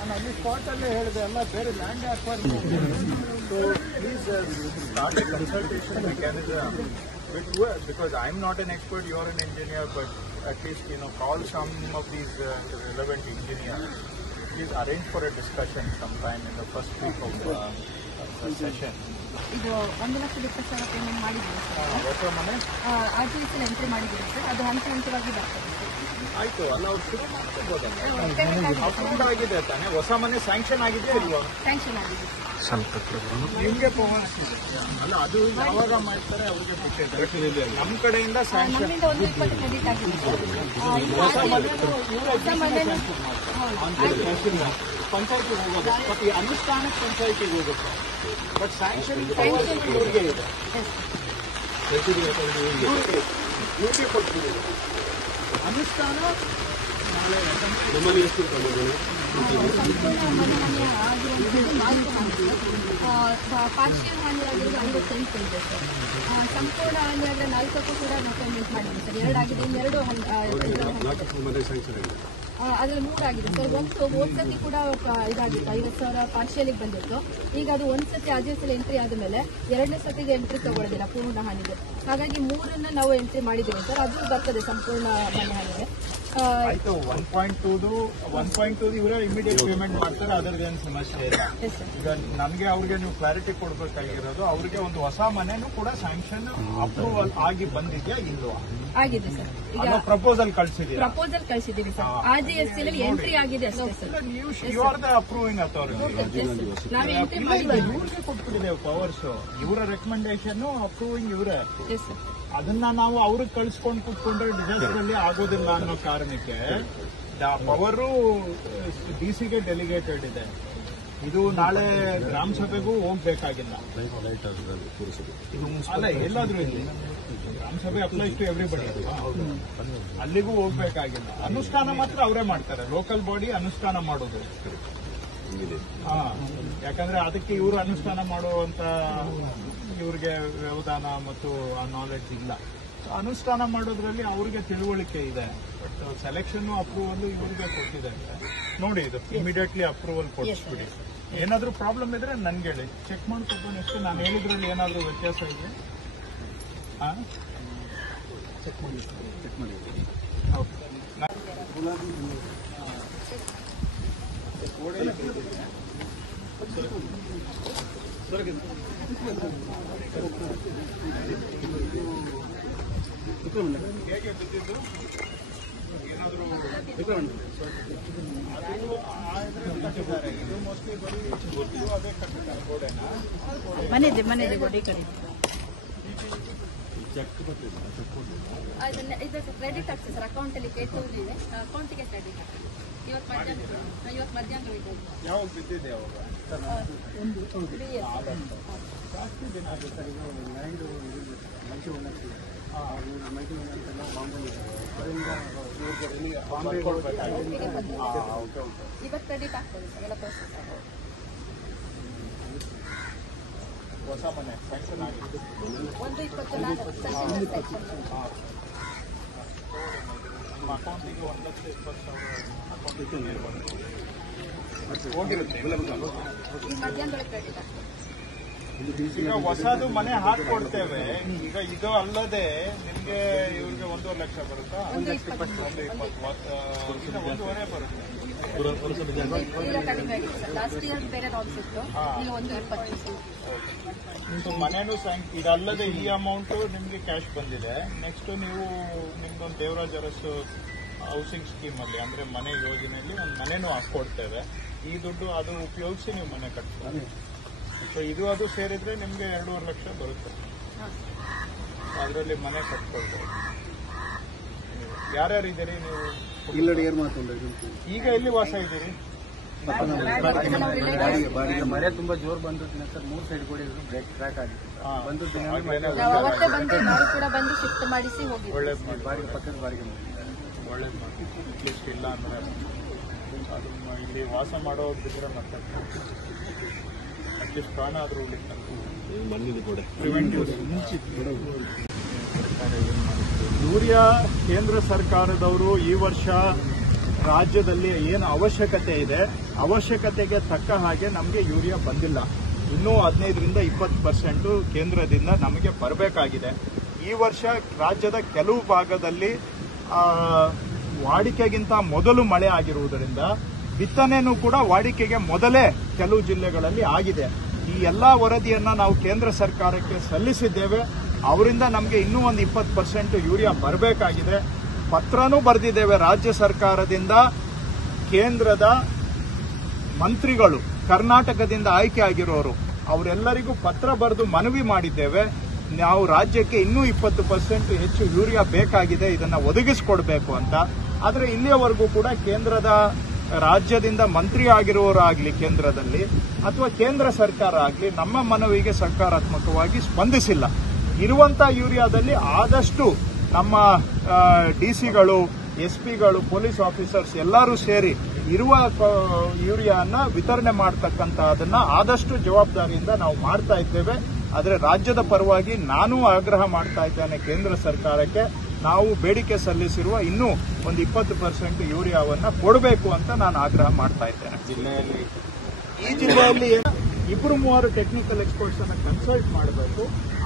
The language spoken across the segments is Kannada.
ನಾನು ಅಲ್ಲಿ ಸ್ಪಾಟಲ್ಲೇ ಹೇಳಿದೆ ಎಲ್ಲ ಬೇರೆ land acquire so please start A consultation mechanism because I'm not an expert, you're an engineer, but at least call some of these relevant engineers. Please arrange for a discussion sometime in the first week of the session. ಇದು 1,20,000 ಪೇಮೆಂಟ್ ಮಾಡಿದ್ದೀವಿ ಸರ್. ಹೊಸ ಮನೆ RTC ಎಂಟ್ರಿ ಮಾಡಿದ್ದೀವಿ ಸರ್. ಅದು ಹಂತವಾಗಿ ಬರ್ತದೆ. ಆಯ್ತು ಅಲ್ಲ, ಅವ್ರು ಶುರು ಮಾಡ್ಕೋಬೋದಲ್ಲ. ಅಪ್ರೂವ್ಡ್ ಆಗಿದೆ ತಾನೆ? ಹೊಸ ಮನೆ ಸ್ಯಾಂಕ್ಷನ್ ಆಗಿದೆಯಾ ಇಲ್ವಾ? ಸ್ಯಾಂಕ್ಷನ್ ಆಗಿದೆ. ನಿಮ್ಗೆ ಅಲ್ಲ, ಅದು ಯಾವಾಗ ಮಾಡ್ತಾರೆ ಅವ್ರಿಗೆ ಬಿಟ್ಟಿದೆ. ನಮ್ಮ ಕಡೆಯಿಂದ ಸ್ಯಾಂಕ್ಷನ್ ನಮ್ಮಿಂದ 120 ಕ್ರೆಡಿಟ್ ಆಗಿದೆ ಸರ್. ಹೊಸ ಮನೆ ಪಂಚಾಯತಿಗೆ ಹೋಗೋದು, ಬಟ್ ಈ ಅನುಷ್ಠಾನಕ್ಕೆ ಪಂಚಾಯತಿಗೆ ಹೋಗುತ್ತೆ. ಬಟ್ ಸ್ಯಾಂಕ್ಷನ್ ಇವ್ರಿಗೆ ಇದೆ, ಇವ್ರಿಗೆ ಕೊಡ್ತಿದ್ದೀವಿ. ಅನುಷ್ಠಾನ ನಮ್ಮಲ್ಲಿ ಎಷ್ಟು ಸಂಪೂರ್ಣ ಮನೆ ಆಗಿರುವಂಥದ್ದು 4 ಹಾನಿ, ಪಾರ್ಷಿಯಲ್ ಹಾನಿ ಆಗಿರೋದು 50 ಸೆಂಟ್ ಇದೆ ಸರ್. ಸಂಪೂರ್ಣ ಹಾನಿ ಆದರೆ 4ಕ್ಕೂ ಕೂಡ ನಾವು ಪೇಮೆಂಟ್ ಮಾಡಿದ್ದೀವಿ ಸರ್. 2 ಆಗಿದೆ, ಇನ್ನೆರಡು ಅದ್ರಲ್ಲಿ 3 ಆಗಿದೆ ಸರ್. ಒಂದ್ಸತಿ ಕೂಡ ಇದಾಗಿತ್ತು, 50,000 ಪಾರ್ಷಿಯಲಿಗೆ ಬಂದಿತ್ತು. ಈಗ ಅದು ಒಂದ್ಸತಿ ಆರ್ಜಿಎಸ್ಎಲ್ ಎಂಟ್ರಿ ಆದ ಮೇಲೆ 2ನೇ ಸತಿಗೆ ಎಂಟ್ರಿ ತಗೊಳ್ಳೋದಿಲ್ಲ ಪೂರ್ಣ ಹಾನಿಗೆ. ಹಾಗಾಗಿ 3 ನಾವು ಎಂಟ್ರಿ ಮಾಡಿದ್ದೀವಿ ಸರ್. ಅದು ಬರ್ತದೆ ಸಂಪೂರ್ಣ ಮನೆ ಹಾನಿಗೆ. ಆಯ್ತು. 1.2 ಇವರೇ ಇಮಿಡಿಯೇಟ್ ಪೇಮೆಂಟ್ ಮಾಡ್ತಾರೆ, ಅದರದ್ದೇನು ಸಮಸ್ಯೆ ಇಲ್ಲ. ಈಗ ನಮಗೆ ಅವ್ರಿಗೆ ನೀವು ಕ್ಲಾರಿಟಿ ಕೊಡ್ಬೇಕಾಗಿರೋದು, ಅವ್ರಿಗೆ ಒಂದು ಹೊಸ ಮನೆನೂ ಕೂಡ ಸ್ಯಾಂಕ್ಷನ್ ಅಪ್ರೂವಲ್ ಆಗಿ ಬಂದಿದ್ಯಾ ಇಲ್ವಾ? ಆಗಿದೆ ಸರ್. ಈಗ ಪ್ರಪೋಸಲ್ ಕಳಿಸಿದೀವಿ ಸರ್. RGSL ಅಲ್ಲಿ ಎಂಟ್ರಿ ಆಗಿದೆ ಅಷ್ಟೇ sir. You are the approving authority. ನಾವು ಎಂಟ್ರಿ ಮಾಡಿದ್ದೀವಿ. ಇವ್ರಿಗೆ ಕೊಟ್ಬಿಟ್ಟಿದ್ದೇವೆ ಪವರ್ಸ್. ಇವರ ರೆಕಮೆಂಡೇಶನ್ ಅಪ್ರೂವಿಂಗ್ ಇವರೇ. ಅದನ್ನ ನಾವು ಅವ್ರಿಗೆ ಕಳ್ಸ್ಕೊಂಡು ಕೂತ್ಕೊಂಡ್ರೆ ಡಿಸಾಸ್ಟರ್ ಅಲ್ಲಿ ಆಗೋದಿಲ್ಲ ಅನ್ನೋ ಕಾರಣಕ್ಕೆ ಪವರು ಡಿಸಿಗೆ ಡೆಲಿಗೇಟೆಡ್ ಇದೆ. ಇದು ನಾಳೆ ಗ್ರಾಮ ಸಭೆಗೂ ಹೋಗ್ಬೇಕಾಗಿಲ್ಲ. ಅಲ್ಲ, ಎಲ್ಲಾದ್ರೂ ಇಲ್ಲಿ ಗ್ರಾಮ ಸಭೆ ಅಪ್ಲೈಸ್ ಟು ಎವ್ರಿಬಡಿ, ಅಲ್ಲಿಗೂ ಹೋಗ್ಬೇಕಾಗಿಲ್ಲ. ಅನುಷ್ಠಾನ ಮಾತ್ರ ಅವರೇ ಮಾಡ್ತಾರೆ, ಲೋಕಲ್ ಬಾಡಿ ಅನುಷ್ಠಾನ ಮಾಡೋದು. ಯಾಕಂದ್ರೆ ಅದಕ್ಕೆ ಇವರು ಅನುಷ್ಠಾನ ಮಾಡುವಂತ ಇವ್ರಿಗೆ ವ್ಯವಧಾನ ಮತ್ತು ಆ ನಾಲೆಡ್ಜ್ ಇಲ್ಲ. ಅನುಷ್ಠಾನ ಮಾಡೋದ್ರಲ್ಲಿ ಅವ್ರಿಗೆ ತಿಳುವಳಿಕೆ ಇದೆ, ಬಟ್ ಸೆಲೆಕ್ಷನ್ ಅಪ್ರೂವಲ್ ಇವ್ರಿಗೆ ಕೊಟ್ಟಿದೆ. ನೋಡಿ, ಇದು ಇಮಿಡಿಯೇಟ್ಲಿ ಅಪ್ರೂವಲ್ ಕೊಡಿಸ್ಬಿಡಿ. ಏನಾದ್ರೂ ಪ್ರಾಬ್ಲಮ್ ಇದ್ರೆ ನನ್ಗೆ ಹೇಳಿ, ಚೆಕ್ ಮಾಡ್ಕೊತೀನಿ ಅಷ್ಟೇ. ನಾನು ಹೇಳಿದ್ರಲ್ಲಿ ಏನಾದ್ರೂ ವ್ಯತ್ಯಾಸ ಇದೆ ಚೆಕ್ ಮಾಡಿ. ಹೇಗೆ ಬಿದ್ದಿದ್ದು? ಏನಾದರೂ ಇದು ಮೋಸ್ಟ್ಲಿ ಬರೀ ಅದೇ ಕಟ್ಟಿದ್ದಾರೆ ಗೋಡೆನಾ? ಮನೆ ಗೋಡೆ ಕಡೆ ಇದು ಕ್ರೆಡಿಟ್ ಆಗ್ತದೆ ಸರ್. ಅಕೌಂಟಲ್ಲಿ 8,000 ಇದೆ, ಅಕೌಂಟಿಗೆ ಕ್ರೆಡಿಟ್ ಆಗ್ತದೆ. ಇವತ್ತು ಮಧ್ಯಾಹ್ನ ಇದೆ. ಯಾವಾಗ ಬಿದ್ದಿದೆ? ಯಾವಾಗ? ಜಾಸ್ತಿ ದಿನ ಆಗುತ್ತೆ. ಇವತ್ತು ಕ್ರೆಡಿಟ್ ಆಗ್ತದೆ ಸರ್, ಎಲ್ಲ ಪ್ರೊಸೆಸ್ ಆಗುತ್ತೆ. ಹೊಸ ಮನೆ ಸ್ಯಾಂಕ್ಷನ್ ಆಗಿದೆ. 1,24 ಸೆಕ್ಷನ್ ನಮ್ಮ ಅಕೌಂಟಿಗೆ 1,20,000 ಅಕೌಂಟಿಗೆ ಹೋಗಿರುತ್ತೆ. ಈ ಮಧ್ಯಾಹ್ನದೊಳಗೆ ಕ್ರೆಡಿಟ್ ಆಗ್ತದೆ. ಈಗ ಹೊಸದು ಮನೆ ಹಾಕೊಡ್ತೇವೆ. ಈಗ ಇದು ಅಲ್ಲದೆ ನಿಮ್ಗೆ ಇವ್ರಿಗೆ 1.5 ಲಕ್ಷ ಬರುತ್ತಾ? 1,20,000 1.5 ಬರುತ್ತೆ. ಈಗ ಕಡಿಮೆ ಆಗಿದೆ ಸರ್. ಲಾಸ್ಟ್ ಇಯರ್ ಬೇರೆ ರಾಲ್ಸ್ ಇತ್ತು, ಈಗ 1.20. ಮನೇನು ಇದಲ್ಲದೆ ಈ ಅಮೌಂಟ್ ನಿಮ್ಗೆ ಕ್ಯಾಶ್ ಬಂದಿದೆ. ನೆಕ್ಸ್ಟ್ ನೀವು ನಿಮ್ದೊಂದು ದೇವರಾಜ್ ಅರಸು ಹೌಸಿಂಗ್ ಸ್ಕೀಮ್ ಅಲ್ಲಿ, ಅಂದ್ರೆ ಮನೆ ಯೋಜನೆಯಲ್ಲಿ ಒಂದು ಮನೆನೂ ಹಾಕೊಡ್ತೇವೆ. ಈ ದುಡ್ಡು ಅದು ಉಪಯೋಗಿಸಿ ನೀವು ಮನೆ ಕಟ್ತೀವಿ. ಸೊ ಇದು ಅದು ಸೇರಿದ್ರೆ ನಿಮ್ಗೆ 2.5 ಲಕ್ಷ ಬರುತ್ತೆ. ಅದರಲ್ಲಿ ಮನೆ ಕಟ್ಕೊಳ್ಬೋದು. ಯಾರ್ಯಾರಿದ್ದೀರಿ ನೀವು? ಈಗ ಎಲ್ಲಿ ವಾಸ ಇದ್ದೀರಿ? ಮಳೆ ತುಂಬಾ ಜೋರ್ ಬಂದಿತ್ತು ಸರ್. 3 ಸೈಡ್ ಕೂಡ ಬ್ರೇಕ್ ಟ್ರ್ಯಾಕ್ ಆಗಿದೆ. ಅವತ್ತೇ ಬಂದು ನಾವು ಕೂಡ ಬಂದು ಶಿಫ್ಟ್ ಮಾಡಿಸಿ ಹೋಗಿ. ಒಳ್ಳೇದು ಮಾಡಿ, ಬಾಡಿಗೆ ಪಕ್ಕದ ಬಾಡಿಗೆ ಒಳ್ಳೇದು ಮಾಡಿ. ಅಟ್ಲೀಸ್ಟ್ ಇಲ್ಲ ಅಂದ್ರೆ ಅದನ್ನ ಇಲ್ಲಿ ವಾಸ ಮಾಡೋದಿದ್ರೆ ಮತ್ತೆ ಅಟ್ಲೀಸ್ಟ್ ಪ್ರಾಣ ಆದರೂ ಯೂರಿಯಾ ಕೇಂದ್ರ ಸರ್ಕಾರದವರು ಈ ವರ್ಷ ರಾಜ್ಯದಲ್ಲಿ ಏನು ಅವಶ್ಯಕತೆ ಇದೆ ಅವಶ್ಯಕತೆಗೆ ತಕ್ಕ ಹಾಗೆ ನಮಗೆ ಯೂರಿಯಾ ಬಂದಿಲ್ಲ. ಇನ್ನೂ 15-20% ಕೇಂದ್ರದಿಂದ ನಮಗೆ ಬರಬೇಕಾಗಿದೆ. ಈ ವರ್ಷ ರಾಜ್ಯದ ಕೆಲವು ಭಾಗದಲ್ಲಿ ವಾಡಿಕೆಗಿಂತ ಮೊದಲು ಮಳೆ ಆಗಿರುವುದರಿಂದ ಬಿತ್ತನೆನೂ ಕೂಡ ವಾಡಿಕೆಗೆ ಮೊದಲೇ ಕೆಲವು ಜಿಲ್ಲೆಗಳಲ್ಲಿ ಆಗಿದೆ. ಈ ಎಲ್ಲಾ ವರದಿಯನ್ನ ನಾವು ಕೇಂದ್ರ ಸರ್ಕಾರಕ್ಕೆ ಸಲ್ಲಿಸಿದ್ದೇವೆ. ಅವರಿಂದ ನಮಗೆ ಇನ್ನೂ ಒಂದು 20% ಯೂರಿಯಾ ಬರಬೇಕಾಗಿದೆ. ಪತ್ರನೂ ಬರೆದಿದ್ದೇವೆ ರಾಜ್ಯ ಸರ್ಕಾರದಿಂದ. ಕೇಂದ್ರದ ಮಂತ್ರಿಗಳು ಕರ್ನಾಟಕದಿಂದ ಆಯ್ಕೆ ಆಗಿರೋರು ಅವರೆಲ್ಲರಿಗೂ ಪತ್ರ ಬರೆದು ಮನವಿ ಮಾಡಿದ್ದೇವೆ. ನಾವು ರಾಜ್ಯಕ್ಕೆ ಇನ್ನೂ 20% ಹೆಚ್ಚು ಯೂರಿಯಾ ಬೇಕಾಗಿದೆ, ಇದನ್ನ ಒದಗಿಸಿಕೊಡ್ಬೇಕು ಅಂತ. ಆದರೆ ಇಲ್ಲಿಯವರೆಗೂ ಕೂಡ ಕೇಂದ್ರದ ರಾಜ್ಯದಿಂದ ಮಂತ್ರಿ ಆಗಿರುವವರಾಗಲಿ ಕೇಂದ್ರದಲ್ಲಿ ಅಥವಾ ಕೇಂದ್ರ ಸರ್ಕಾರ ಆಗಲಿ ನಮ್ಮ ಮನವಿಗೆ ಸಕಾರಾತ್ಮಕವಾಗಿ ಸ್ಪಂದಿಸಿಲ್ಲ. ಇರುವಂತಹ ಯೂರಿಯಾದಲ್ಲಿ ಆದಷ್ಟು ನಮ್ಮ ಡಿಸಿಗಳು, ಎಸ್ಪಿಗಳು, ಪೊಲೀಸ್ ಆಫೀಸರ್ಸ್ ಎಲ್ಲರೂ ಸೇರಿ ಇರುವ ಯೂರಿಯಾನ ವಿತರಣೆ ಮಾಡತಕ್ಕಂತಹದನ್ನ ಆದಷ್ಟು ಜವಾಬ್ದಾರಿಯಿಂದ ನಾವು ಮಾಡ್ತಾ ಇದ್ದೇವೆ. ಆದರೆ ರಾಜ್ಯದ ಪರವಾಗಿ ನಾನು ಆಗ್ರಹ ಮಾಡ್ತಾ ಇದ್ದೇನೆ ಕೇಂದ್ರ ಸರ್ಕಾರಕ್ಕೆ, ನಾವು ಬೇಡಿಕೆ ಸಲ್ಲಿಸಿರುವ ಇನ್ನೂ ಒಂದು 20% ಯೂರಿಯಾವನ್ನ ಕೊಡಬೇಕು ಅಂತ ನಾನು ಆಗ್ರಹ ಮಾಡ್ತಾ ಇದ್ದೇನೆ. ಈ ಜಿಲ್ಲೆಯಲ್ಲಿ 2-3 ಟೆಕ್ನಿಕಲ್ ಎಕ್ಸ್ಪರ್ಟ್ಸ್ ಅನ್ನ ಕನ್ಸಲ್ಟ್ ಮಾಡಬೇಕು.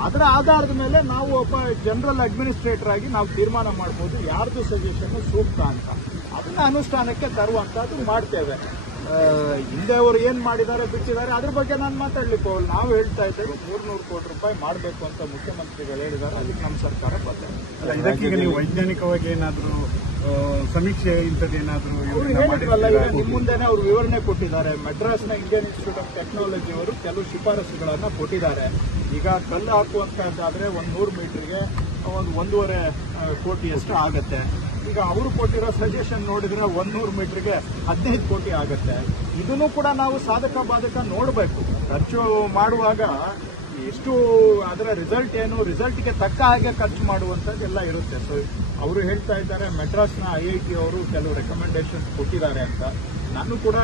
ಅದರ ಆಧಾರದ ಮೇಲೆ ನಾವು ಒಬ್ಬ ಜನರಲ್ ಅಡ್ಮಿನಿಸ್ಟ್ರೇಟರ್ ಆಗಿ ನಾವು ತೀರ್ಮಾನ ಮಾಡಬಹುದು ಯಾರ್ದು ಸಜೆಷನ್ ಸೂಕ್ತ ಅಂತ. ಅದನ್ನ ಅನುಷ್ಠಾನಕ್ಕೆ ತರುವಂತದ್ದು ಮಾಡ್ತೇವೆ. ಹಿಂದೆ ಅವರು ಏನ್ ಮಾಡಿದ್ದಾರೆ ಬಿಟ್ಟಿದ್ದಾರೆ ಅದ್ರ ಬಗ್ಗೆ ನಾನು ಮಾತಾಡ್ಲಿಕ್ಕೆ ಹೋಗಲ್ಲ. ನಾವು ಹೇಳ್ತಾ ಇದ್ದೇವೆ 300 ಕೋಟಿ ರೂಪಾಯಿ ಮಾಡಬೇಕು ಅಂತ ಮುಖ್ಯಮಂತ್ರಿಗಳು ಹೇಳಿದ್ದಾರೆ. ಅದಕ್ಕೆ ನಮ್ಮ ಸರ್ಕಾರ ಬರ್ತದೆ. ಇದಕ್ಕೀಗ ನೀವು ವೈಜ್ಞಾನಿಕವಾಗಿ ಏನಾದರೂ ಸಮೀಕ್ಷೆ ಇಂಥದ್ದೇನಾದರೂ ಅವರು ಹೇಳಿದ್ರಲ್ಲ, ಈಗ ನಿಮ್ಮ ಮುಂದೆನೆ ಅವರು ವಿವರಣೆ ಕೊಟ್ಟಿದ್ದಾರೆ. ಮೆಡ್ರಾಸ್ನ ಇಂಡಿಯನ್ ಇನ್ಸ್ಟಿಟ್ಯೂಟ್ ಆಫ್ ಟೆಕ್ನಾಲಜಿ ಅವರು ಕೆಲವು ಶಿಫಾರಸುಗಳನ್ನ ಕೊಟ್ಟಿದ್ದಾರೆ. ಈಗ ಕಲ್ಲು ಹಾಕುವಂತಹದ್ದಾದ್ರೆ 100 ಮೀಟರ್ಗೆ ಒಂದು 1.5 ಕೋಟಿಯಷ್ಟು ಆಗತ್ತೆ. ಈಗ ಅವರು ಕೊಟ್ಟಿರೋ ಸಜೆಷನ್ ನೋಡಿದ್ರೆ 100 ಮೀಟರ್ಗೆ 15 ಕೋಟಿ ಆಗುತ್ತೆ. ಇದನ್ನು ಕೂಡ ನಾವು ಸಾಧಕ ಬಾಧಕ ನೋಡಬೇಕು. ಖರ್ಚು ಮಾಡುವಾಗ ಎಷ್ಟು ಅದರ ರಿಸಲ್ಟ್ ಏನು, ರಿಸಲ್ಟ್ಗೆ ತಕ್ಕ ಹಾಗೆ ಖರ್ಚು ಮಾಡುವಂಥದ್ದೆಲ್ಲ ಇರುತ್ತೆ. ಸೊ ಅವರು ಹೇಳ್ತಾ ಇದ್ದಾರೆ ಮೆಡ್ರಾಸ್ನ IIT ಅವರು ಕೆಲವು ರೆಕಮೆಂಡೇಶನ್ ಕೊಟ್ಟಿದ್ದಾರೆ ಅಂತ. ನಾನು ಕೂಡ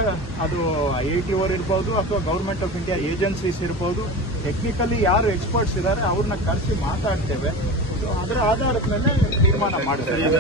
ಅದು IIT ಅವರು ಇರ್ಬೋದು ಅಥವಾ ಗವರ್ಮೆಂಟ್ ಆಫ್ ಇಂಡಿಯಾ ಏಜೆನ್ಸೀಸ್ ಇರ್ಬೋದು, ಟೆಕ್ನಿಕಲಿ ಯಾರು ಎಕ್ಸ್ಪರ್ಟ್ಸ್ ಇದ್ದಾರೆ ಅವ್ರನ್ನ ಕರೆಸಿ ಮಾತಾಡ್ತೇವೆ. ಸೊ ಅದರ ಆಧಾರದ ಮೇಲೆ ತೀರ್ಮಾನ ಮಾಡ್ತೇವೆ.